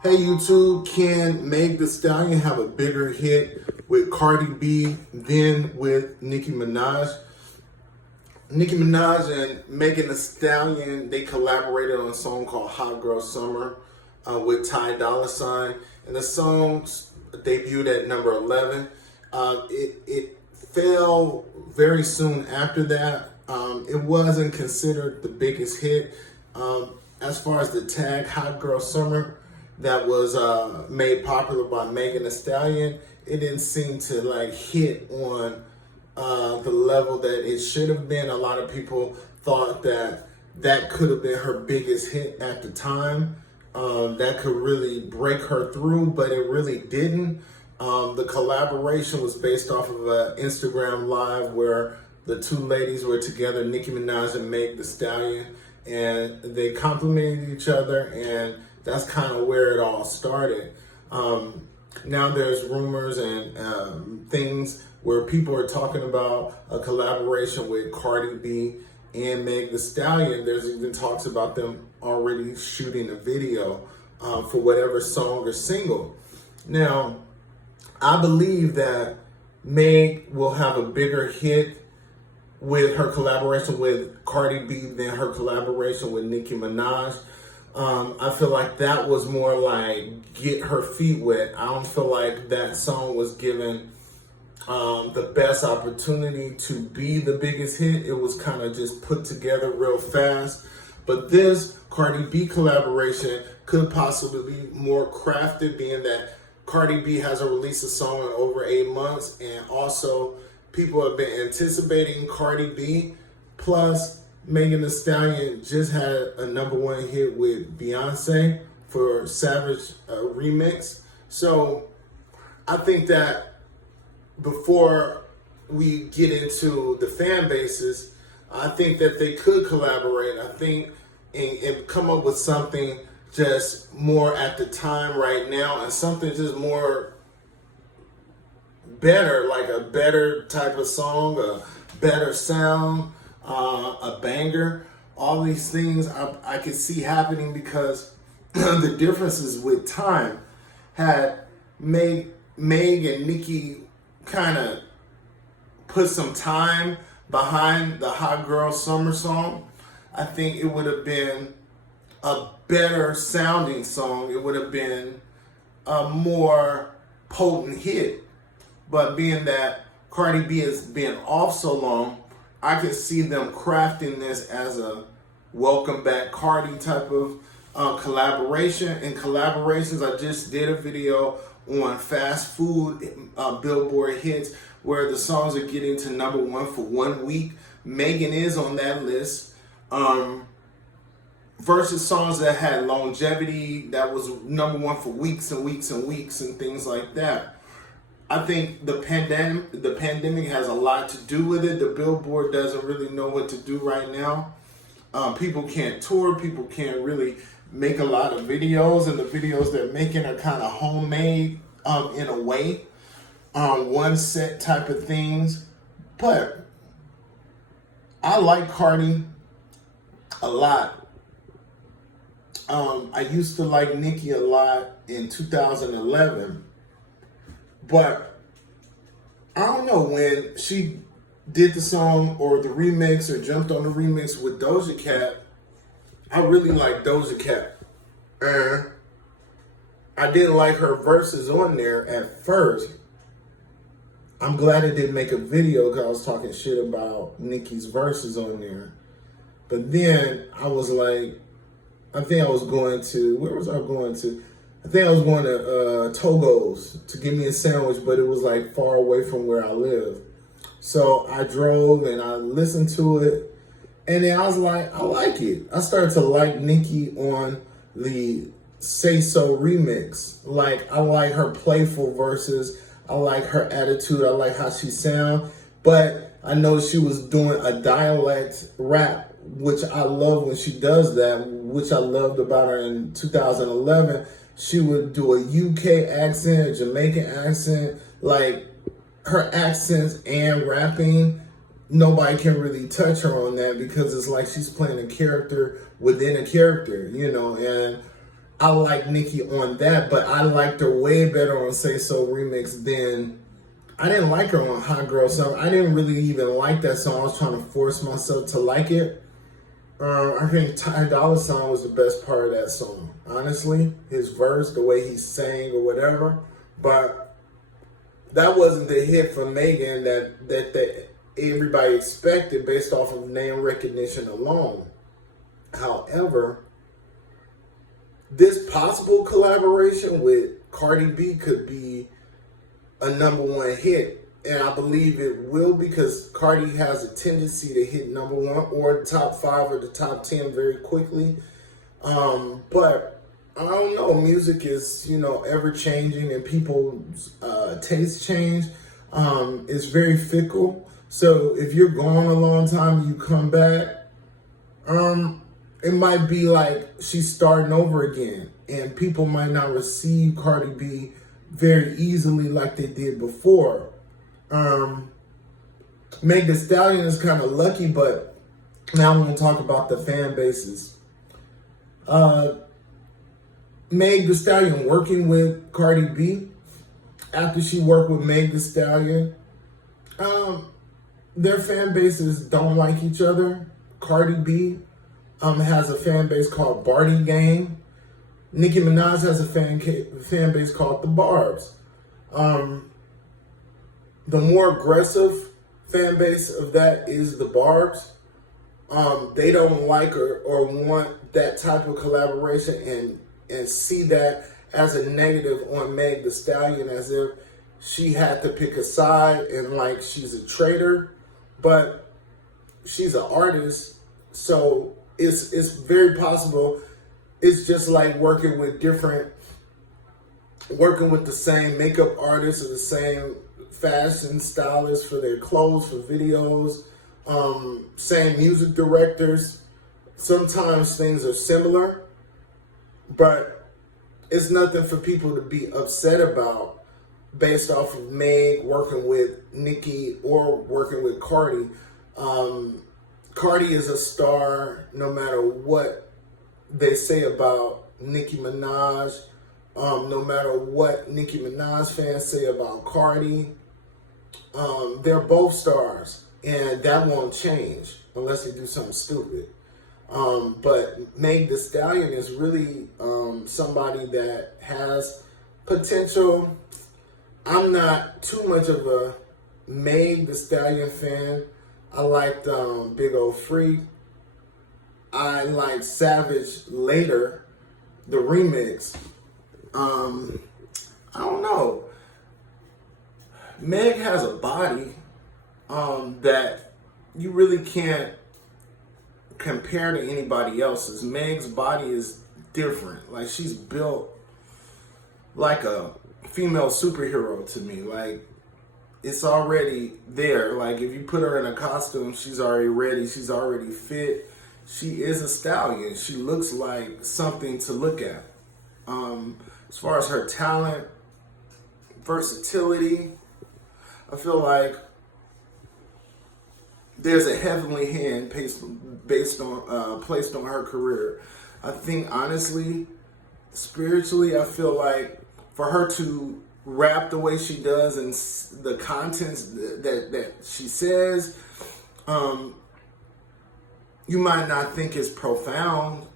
Hey YouTube, can Meg Thee Stallion have a bigger hit with Cardi B than with Nicki Minaj? Nicki Minaj and Megan Thee Stallion, they collaborated on a song called Hot Girl Summer with Ty Dolla $ign. And the song debuted at number 11. It fell very soon after that. It wasn't considered the biggest hit. As far as the tag Hot Girl Summer that was made popular by Megan Thee Stallion, it didn't seem to like hit on the level that it should have been. A lot of people thought that that could have been her biggest hit at the time. That could really break her through, but it really didn't. The collaboration was based off of an Instagram live where the two ladies were together, Nicki Minaj and Meg Thee Stallion, and they complimented each other, and that's kind of where it all started. Now there's rumors and things where people are talking about a collaboration with Cardi B and Meg Thee Stallion. There's even talks about them already shooting a video for whatever song or single. Now, I believe that Meg will have a bigger hit with her collaboration with Cardi B than her collaboration with Nicki Minaj. I feel like that was more like get her feet wet. I don't feel like that song was given the best opportunity to be the biggest hit. It was kind of just put together real fast. But this Cardi B collaboration could possibly be more crafted, being that Cardi B hasn't released a song in over 8 months, and also people have been anticipating Cardi B. Plus, Megan Thee Stallion just had a #1 hit with Beyonce for Savage remix. So I think that before we get into the fan bases, I think that they could collaborate. I think and come up with something just more at the time right now, and something just more better, like a better type of song, a better sound, a banger. All these things I could see happening because the differences with time had Meg and Nicki kind of put some time behind the Hot Girl Summer song. I think it would have been a better sounding song. It would have been a more potent hit. But being that Cardi B has been off so long, I could see them crafting this as a welcome back Cardi type of collaboration. And collaborations, I just did a video on fast food Billboard hits where the songs are getting to #1 for 1 week. Megan is on that list. Versus songs that had longevity, that was #1 for weeks and weeks and weeks and things like that. I think the pandemic has a lot to do with it. The Billboard doesn't really know what to do right now. People can't tour. People can't really make a lot of videos, and the videos they're making are kind of homemade in a way, one set type of things. But I like Cardi a lot. I used to like Nicki a lot in 2011. But I don't know, when she did the song or the remix or jumped on the remix with Doja Cat, I really like Doja Cat. And I didn't like her verses on there at first. I'm glad it didn't make a video because I was talking shit about Nicki's verses on there. But then I was like, I think I was going to, where was I going to? I think I was going to Togo's to get me a sandwich, but it was like far away from where I live. So I drove and I listened to it, and then I was like, I like it. I started to like Nicki on the Say So remix. Like, I like her playful verses. I like her attitude. I like how she sound. But I know she was doing a dialect rap, which I love when she does that, which I loved about her in 2011. She would do a UK accent, a Jamaican accent, like her accents and rapping. Nobody can really touch her on that because it's like she's playing a character within a character, you know. And I like Nicki on that, but I liked her way better on Say So Remix than I didn't like her on Hot Girl Summer. I didn't really even like that song. I was trying to force myself to like it. I think Ty Dolla $ign was the best part of that song. Honestly, his verse, the way he sang or whatever. But that wasn't the hit for Megan that everybody expected based off of name recognition alone. However, this possible collaboration with Cardi B could be a #1 hit. And I believe it will, because Cardi has a tendency to hit #1 or the top 5 or the top 10 very quickly. But I don't know. Music is, ever changing, and people's tastes change. It's very fickle. So if you're gone a long time, you come back. It might be like she's starting over again, and people might not receive Cardi B very easily like they did before. Meg Thee Stallion is kind of lucky, but now I'm going to talk about the fan bases. Meg Thee Stallion working with Cardi B, after she worked with Meg Thee Stallion, their fan bases don't like each other. Cardi B has a fan base called Barty Gang. Nicki Minaj has a fan base called The Barbs. The more aggressive fan base of that is The Barbs. They don't like or want that type of collaboration and see that as a negative on Meg Thee Stallion, as if she had to pick a side and like she's a traitor. But she's an artist, so it's very possible. It's just like working with the same makeup artists or the same fashion stylists for their clothes, for videos, same music directors. Sometimes things are similar, but it's nothing for people to be upset about based off of Meg working with Nicki or working with Cardi. Cardi is a star no matter what they say about Nicki Minaj, no matter what Nicki Minaj fans say about Cardi. They're both stars, and that won't change unless they do something stupid. But Meg Thee Stallion is really somebody that has potential. I'm not too much of a Meg Thee Stallion fan. I liked Big Ol' Freak. I liked Savage Later, the remix. I don't know. Meg has a body that you really can't compare to anybody else's. Meg's body is different. Like, she's built like a female superhero to me. Like, it's already there. Like, if you put her in a costume, she's already ready. She's already fit. She is a stallion. She looks like something to look at. As far as her talent, versatility, I feel like there's a heavenly hand placed on her career. I think, honestly, spiritually, I feel like for her to rap the way she does and the contents that she says, you might not think it's profound.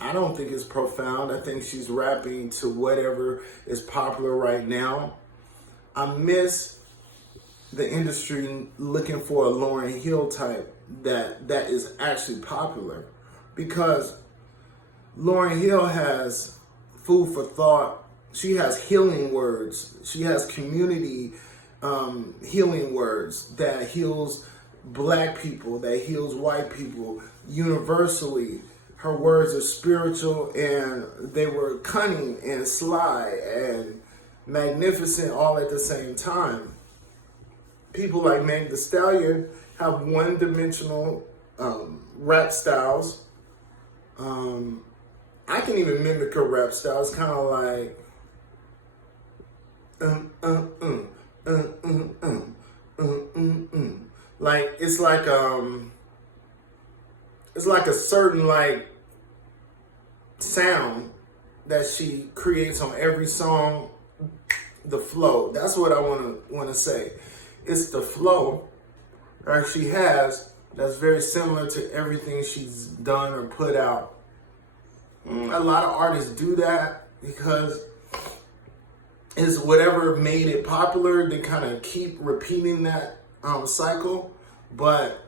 I don't think it's profound. I think she's rapping to whatever is popular right now. I miss the industry looking for a Lauryn Hill type that is actually popular, because Lauryn Hill has food for thought. She has healing words. She has community healing words that heals black people, that heals white people universally. Her words are spiritual, and they were cunning and sly and magnificent all at the same time. People like Megan Thee Stallion have one-dimensional rap styles. I can even mimic her rap style. It's kind of like like it's like a certain like sound that she creates on every song, the flow. That's what I want to say. It's the flow that she has that's very similar to everything she's done or put out. A lot of artists do that because it's whatever made it popular. They kind of keep repeating that cycle. But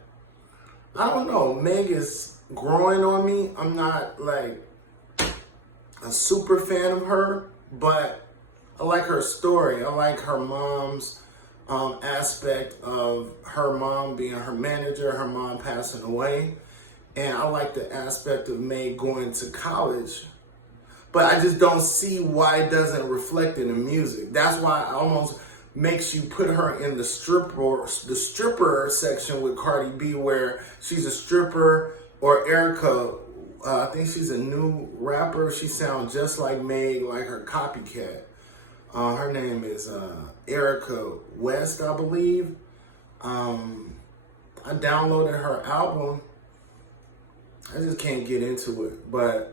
I don't know. Meg is growing on me. I'm not like a super fan of her, but I like her story. I like her mom's aspect of her mom being her manager, her mom passing away. And I like the aspect of Meg going to college. But I just don't see why it doesn't reflect in the music. That's why it almost makes you put her in the stripper section with Cardi B, where she's a stripper, or Erica. I think she's a new rapper. She sounds just like Meg, like her copycat. Her name is Erica West, I believe. I downloaded her album. I just can't get into it. But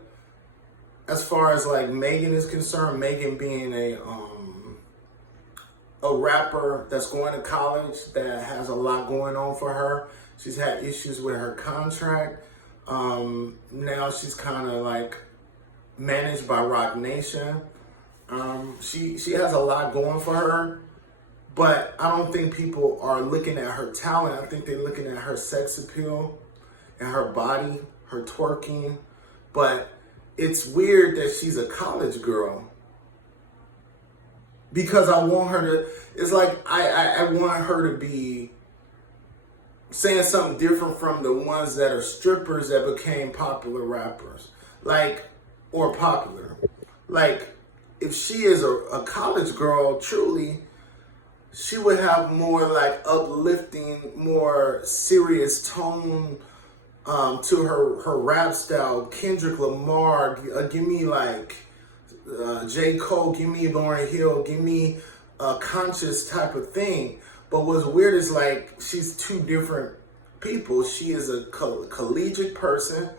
as far as like Megan is concerned, Megan being a rapper that's going to college, that has a lot going on for her. She's had issues with her contract. Now she's kind of like managed by Roc Nation. She has a lot going for her, but I don't think people are looking at her talent. I think they're looking at her sex appeal and her body, her twerking. But it's weird that she's a college girl, because I want her to, it's like I want her to be saying something different from the ones that are strippers that became popular rappers, like, or popular. Like, if she is a college girl, truly, she would have more like uplifting, more serious tone to her rap style. Kendrick Lamar, give me like J. Cole, give me Lauryn Hill, give me a conscious type of thing. But what's weird is like she's two different people. She is a collegiate person.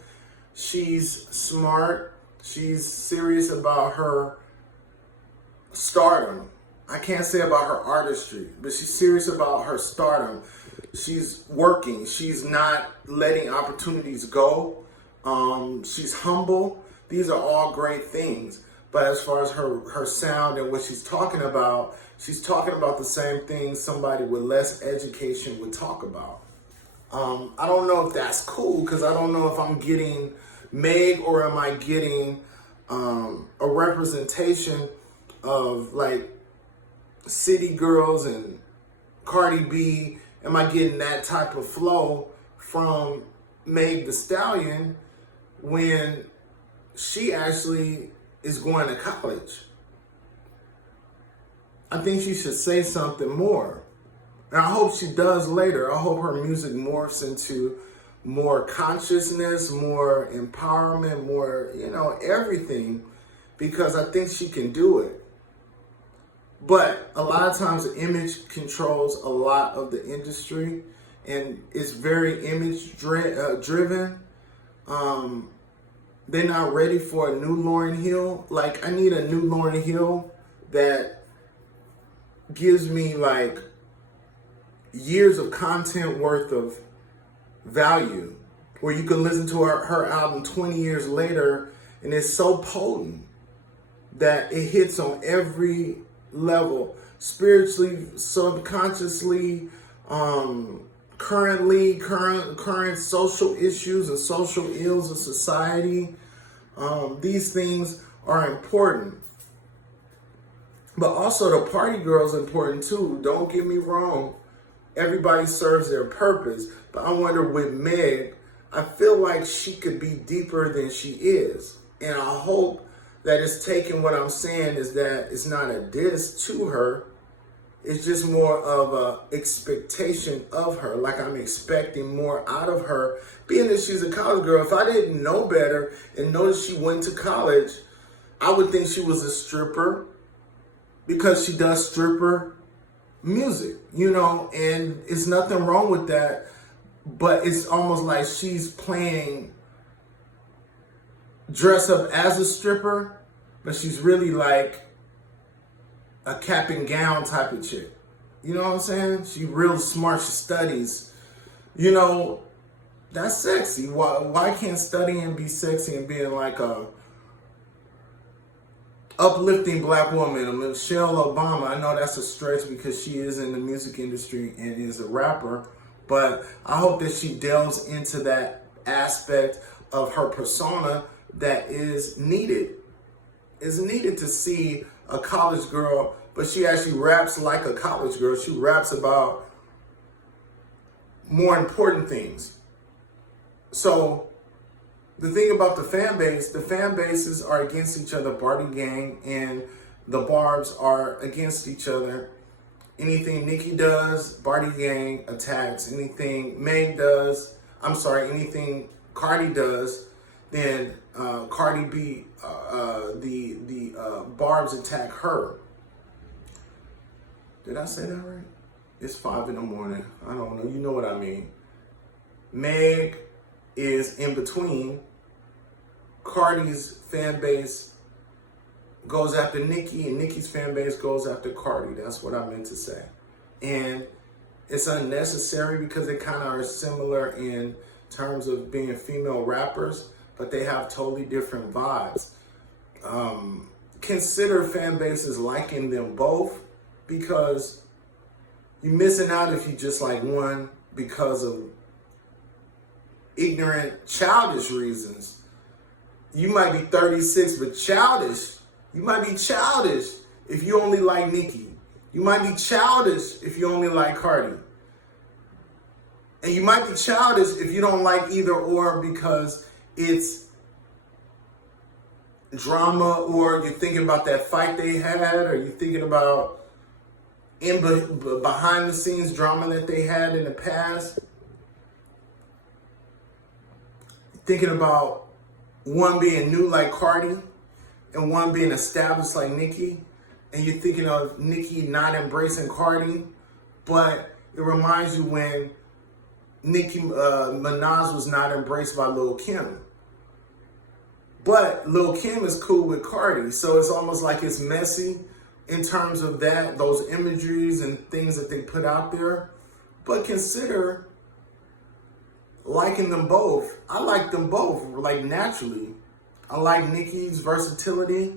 She's smart. She's serious about her stardom. I can't say about her artistry, but she's serious about her stardom. She's working. She's not letting opportunities go. She's humble. These are all great things. But as far as her sound and what she's talking about the same things somebody with less education would talk about. I don't know if that's cool, because I don't know if I'm getting Meg, or am I getting a representation of like City Girls and Cardi B. Am I getting that type of flow from Meg Thee Stallion when she actually is going to college? I think she should say something more. And I hope she does later. I hope her music morphs into more consciousness, more empowerment, more, everything, because I think she can do it. But a lot of times the image controls a lot of the industry, and it's very image driven. They're not ready for a new Lauryn Hill. Like, I need a new Lauryn Hill that gives me like years of content worth of value, where you can listen to her album 20 years later and it's so potent that it hits on every level, spiritually, subconsciously, current social issues and social ills of society. These things are important. But also the party girl is important too. Don't get me wrong. Everybody serves their purpose. But I wonder with Meg, I feel like she could be deeper than she is. And I hope that it's taking what I'm saying is that it's not a diss to her. It's just more of a expectation of her. Like, I'm expecting more out of her, being that she's a college girl. If I didn't know better and know that she went to college, I would think she was a stripper, because she does stripper music, and it's nothing wrong with that. But it's almost like she's playing dress up as a stripper, but she's really like a cap and gown type of chick. You know what I'm saying? She real smart. She studies. You know, that's sexy. Why can't studying be sexy and being like a uplifting black woman? Michelle Obama, I know that's a stretch because she is in the music industry and is a rapper, but I hope that she delves into that aspect of her persona that is needed. Is needed to see a college girl, but she actually raps like a college girl. She raps about more important things. So the thing about the fan bases are against each other. Barty Gang and the Barbs are against each other. Anything Nicki does, Barty Gang attacks. Anything anything Cardi does, then Cardi B, the Barbs attack her. Did I say that right? It's 5 in the morning. I don't know. You know what I mean. Meg is in between. Cardi's fan base goes after Nicki, and Nicki's fan base goes after Cardi. That's what I meant to say. And it's unnecessary because they kind of are similar in terms of being female rappers, but they have totally different vibes. Consider fan bases liking them both, because you're missing out if you just like one because of ignorant, childish reasons. You might be 36, but childish. You might be childish if you only like Nicki. You might be childish if you only like Cardi. And you might be childish if you don't like either or because it's drama, or you're thinking about that fight they had, or you're thinking about behind the scenes drama that they had in the past. Thinking about one being new like Cardi and one being established like Nicki, and you're thinking of Nicki not embracing Cardi, but it reminds you when Nicki Minaj was not embraced by Lil' Kim. But Lil' Kim is cool with Cardi, so it's almost like it's messy in terms of that, those imageries and things that they put out there. But consider liking them both. I like them both, like naturally. I like Nicki's versatility.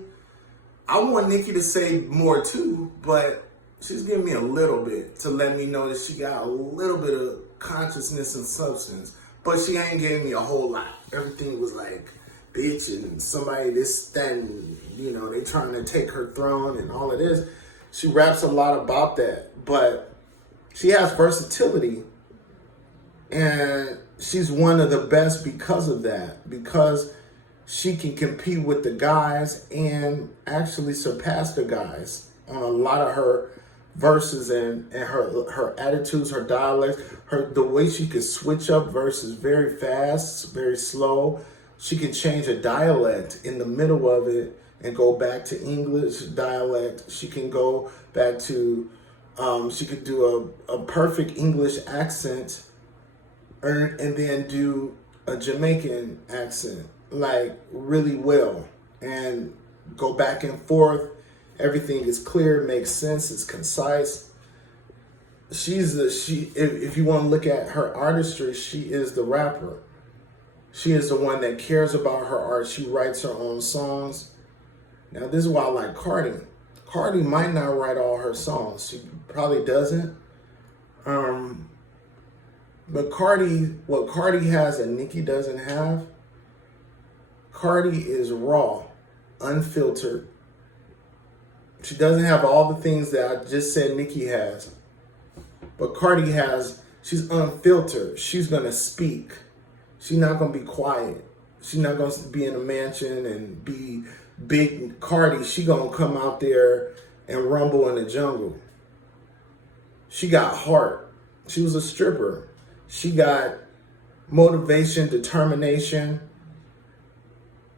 I want Nicki to say more too, but she's giving me a little bit to let me know that she got a little bit of consciousness and substance. But she ain't giving me a whole lot. Everything was like, bitch, and somebody this, that, and, you know, they trying to take her throne and all of this. She raps a lot about that, but she has versatility, and she's one of the best because of that, because she can compete with the guys and actually surpass the guys on a lot of her verses and her attitudes, her dialects, the way she could switch up verses very fast, very slow. She can change a dialect in the middle of it and go back to English dialect. She can go back to, she could do a perfect English accent and then do a Jamaican accent, like really well, and go back and forth. Everything is clear, makes sense, it's concise. If you want to look at her artistry, she is the rapper. She is the one that cares about her art. She writes her own songs. Now, this is why I like Cardi. Cardi might not write all her songs. She probably doesn't. But what Cardi has that Nicki doesn't have, Cardi is raw, unfiltered. She doesn't have all the things that I just said Nicki has. But Cardi she's unfiltered. She's going to speak. She's not going to be quiet. She's not going to be in a mansion and be big Cardi. She's going to come out there and rumble in the jungle. She got heart. She was a stripper. She got motivation, determination.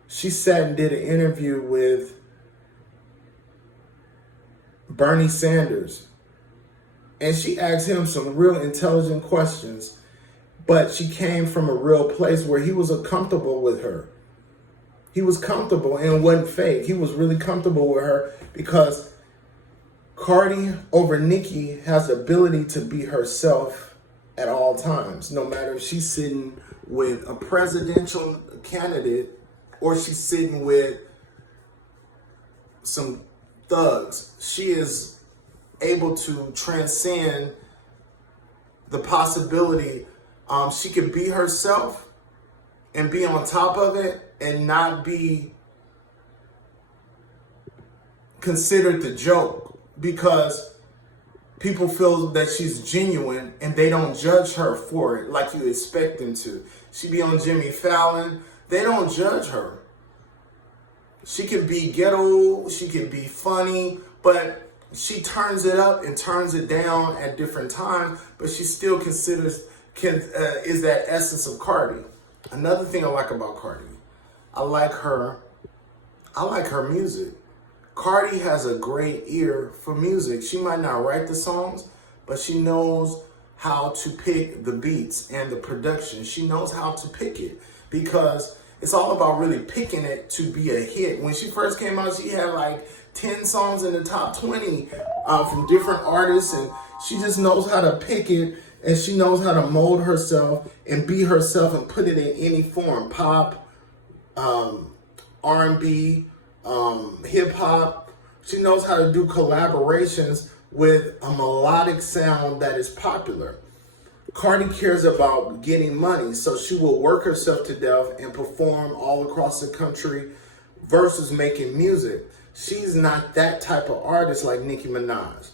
She sat and did an interview with Bernie Sanders. And she asked him some real intelligent questions. But she came from a real place where he was comfortable with her. He was comfortable and it wasn't fake. He was really comfortable with her because Cardi over Nicki has the ability to be herself at all times, no matter if she's sitting with a presidential candidate or she's sitting with some thugs. She is able to transcend the possibility. She can be herself and be on top of it and not be considered the joke, because people feel that she's genuine and they don't judge her for it like you expect them to. She be on Jimmy Fallon. They don't judge her. She can be ghetto, she can be funny, but she turns it up and turns it down at different times, but she still is that essence of Cardi. Another thing I like about Cardi, I like her music. Cardi has a great ear for music. She might not write the songs, but she knows how to pick the beats and the production. She knows how to pick it, because it's all about really picking it to be a hit. When she first came out, she had like 10 songs in the top 20 from different artists, and she just knows how to pick it, and she knows how to mold herself and be herself and put it in any form: pop, R&B, hip hop. She knows how to do collaborations with a melodic sound that is popular. Cardi cares about getting money, so she will work herself to death and perform all across the country versus making music. She's not that type of artist like Nicki Minaj.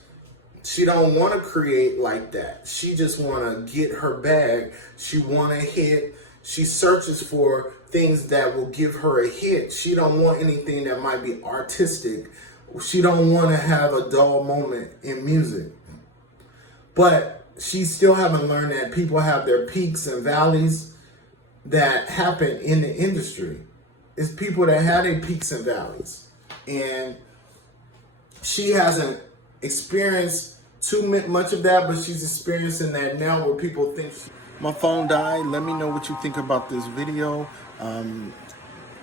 She don't want to create like that. She just want to get her bag. She want a hit. She searches for things that will give her a hit. She don't want anything that might be artistic. She don't want to have a dull moment in music. But she still haven't learned that people have their peaks and valleys that happen in the industry. It's people that have their peaks and valleys. And she hasn't experienced too much of that, but she's experiencing that now where people think. My phone died. Let me know what you think about this video.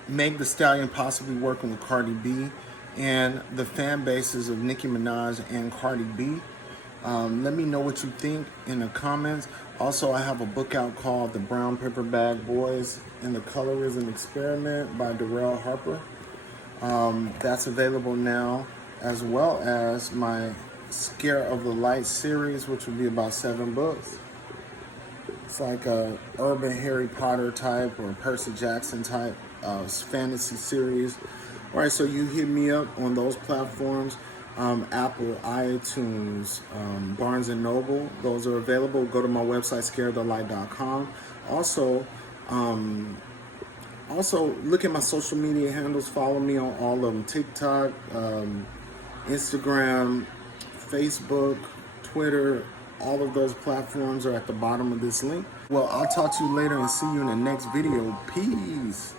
Meg Thee Stallion possibly working with Cardi B, and the fan bases of Nicki Minaj and Cardi B. Let me know what you think in the comments. Also, I have a book out called The Brown Paper Bag Boys and the Color is an Experiment by Darrell Harper. That's available now, as well as my Scare of the Light series, which will be about 7 books. It's like a urban Harry Potter type or Percy Jackson type fantasy series. All right, so you hit me up on those platforms. Apple, iTunes, Barnes & Noble. Those are available. Go to my website, scareofthelight.com. Also, look at my social media handles. Follow me on all of them: TikTok, Instagram, Facebook, Twitter. All of those platforms are at the bottom of this link. Well, I'll talk to you later and see you in the next video. Peace.